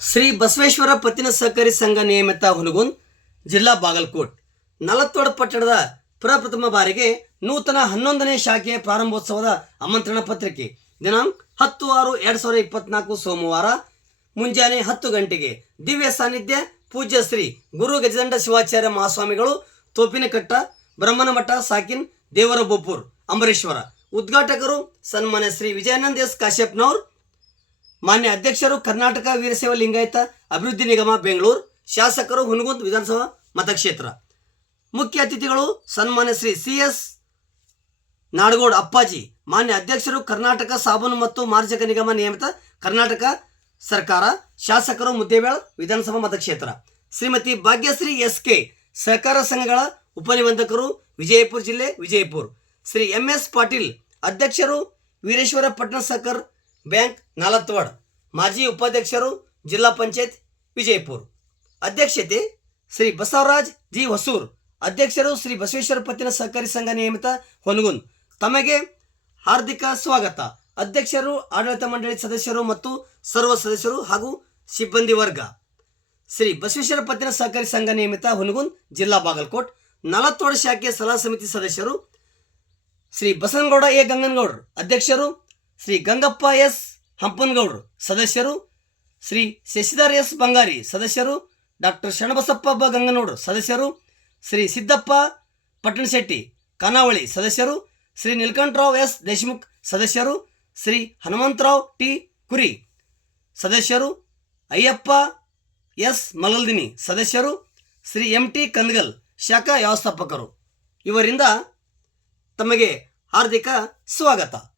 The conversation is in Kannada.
ಶ್ರೀ ಬಸವೇಶ್ವರ ಪತ್ತಿನ ಸಹಕಾರಿ ಸಂಘ ನಿಯಮಿತ ಹುನಗುಂದ್ ಜಿಲ್ಲಾ ಬಾಗಲಕೋಟ್. ನಲತ್ತೋಡ ಪಟ್ಟಣದ ಪ್ರಪ್ರಥಮ ಬಾರಿಗೆ ನೂತನ ಹನ್ನೊಂದನೇ ಶಾಖೆಯ ಪ್ರಾರಂಭೋತ್ಸವದ ಆಮಂತ್ರಣ ಪತ್ರಿಕೆ. ದಿನಾಂಕ ಹತ್ತು ಆರು ಎರಡ್ ಸಾವಿರದ ಇಪ್ಪತ್ನಾಲ್ಕು ಸೋಮವಾರ, ಮುಂಜಾನೆ ಹತ್ತು ಗಂಟೆಗೆ. ದಿವ್ಯ ಸಾನ್ನಿಧ್ಯ, ಪೂಜ್ಯ ಶ್ರೀ ಗುರು ಗಜದಂಡ ಶಿವಾಚಾರ್ಯ ಮಹಾಸ್ವಾಮಿಗಳು, ತೋಪಿನಕಟ್ಟ, ಬ್ರಹ್ಮನಮಠ, ಸಾಕಿನ್ ದೇವರ ಬೊಪ್ಪೂರ್ ಅಂಬರೀಶ್ವರ. ಉದ್ಘಾಟಕರು ಸನ್ಮಾನ್ಯ ಶ್ರೀ ವಿಜಯಾನಂದ ಎಸ್ ಕಾಶ್ಯಪ್ನವ್ರು ಮಾನ್ಯ ಅಧ್ಯಕ್ಷರು ಕರ್ನಾಟಕ ವೀರಶೈವ ಲಿಂಗಾಯತ ಅಭಿವೃದ್ಧಿ ನಿಗಮ ಬೆಂಗಳೂರು, ಶಾಸಕರು ಹುನಗುಂದ್ ವಿಧಾನಸಭಾ ಮತಕ್ಷೇತ್ರ. ಮುಖ್ಯ ಅತಿಥಿಗಳು ಸನ್ಮಾನ್ಯ ಶ್ರೀ ಸಿ ಎಸ್ ನಾಡಗೋಡ್ ಅಪ್ಪಾಜಿ, ಮಾನ್ಯ ಅಧ್ಯಕ್ಷರು ಕರ್ನಾಟಕ ಸಾಬೂನು ಮತ್ತು ಮಾರ್ಜಕ ನಿಗಮ ನಿಯಮಿತ ಕರ್ನಾಟಕ ಸರ್ಕಾರ, ಶಾಸಕರು ಮುದ್ದೇಬೇಳ ವಿಧಾನಸಭಾ ಮತಕ್ಷೇತ್ರ. ಶ್ರೀಮತಿ ಭಾಗ್ಯಶ್ರೀ ಎಸ್ ಕೆ ಸಹಕಾರ ಸಂಘಗಳ ಉಪನಿಬಂಧಕರು ವಿಜಯಪುರ ಜಿಲ್ಲೆ ವಿಜಯಪುರ. ಶ್ರೀ ಎಂ ಎಸ್ ಪಾಟೀಲ್, ಅಧ್ಯಕ್ಷರು ವೀರೇಶ್ವರ ಸಹಕಾರ ಬ್ಯಾಂಕ್ ನಾಲತ್ವಾಡ್ ಮಾಜಿ ಉಪಾಧ್ಯಕ್ಷರು ಜಿಲ್ಲಾ ಪಂಚಾಯತ್ ವಿಜಯಪುರ. ಅಧ್ಯಕ್ಷತೆ ಶ್ರೀ ಬಸವರಾಜ್ ಜಿ ಹೊಸೂರ್. ಅಧ್ಯಕ್ಷರು ಶ್ರೀ ಬಸವೇಶ್ವರ ಪತ್ತಿನ ಸಹಕಾರಿ ಸಂಘ ನಿಯಮಿತ ಹೊನಗುನ್. ತಮಗೆ ಹಾರ್ದಿಕ ಸ್ವಾಗತ. ಅಧ್ಯಕ್ಷರು, ಆಡಳಿತ ಮಂಡಳಿ ಸದಸ್ಯರು ಮತ್ತು ಸರ್ವ ಸದಸ್ಯರು ಹಾಗೂ ಸಿಬ್ಬಂದಿ ವರ್ಗ. ಶ್ರೀ ಬಸವೇಶ್ವರ ಪತ್ತಿನ ಸಹಕಾರಿ ಸಂಘ ನಿಯಮಿತ ಹೊನಗುನ್, ಜಿಲ್ಲಾ ಬಾಗಲಕೋಟ್. ನಲತ್ತೋಡ ಶಾಖೆಯ ಸಲಹಾ ಸಮಿತಿ ಸದಸ್ಯರು ಶ್ರೀ ಬಸನಗೌಡ ಎ. ಗಂಗನಗೌಡರು. ಅಧ್ಯಕ್ಷರು ಶ್ರೀ ಗಂಗಪ್ಪ ಎಸ್ ಹಂಪನ್ಗೌಡ್ರು ಸದಸ್ಯರು, ಶ್ರೀ ಶಶಿಧರ್ ಎಸ್ ಬಂಗಾರಿ ಸದಸ್ಯರು, ಡಾಕ್ಟರ್ ಶಣಬಸಪ್ಪ ಬ ಸದಸ್ಯರು, ಶ್ರೀ ಸಿದ್ದಪ್ಪ ಪಟ್ಟಣಶೆಟ್ಟಿ ಖಾನಾವಳಿ ಸದಸ್ಯರು, ಶ್ರೀ ನೀಲಕಂಠರಾವ್ ಎಸ್ ದೇಶಮುಖ್ ಸದಸ್ಯರು, ಶ್ರೀ ಹನುಮಂತರಾವ್ ಟಿ ಕುರಿ ಸದಸ್ಯರು, ಅಯ್ಯಪ್ಪ ಎಸ್ ಮಲಲ್ದಿನಿ ಸದಸ್ಯರು, ಶ್ರೀ ಎಂ ಟಿ ಕಂದಗಲ್ ಶಾಖಾ ವ್ಯವಸ್ಥಾಪಕರು. ಇವರಿಂದ ತಮಗೆ ಹಾರ್ದಿಕ ಸ್ವಾಗತ.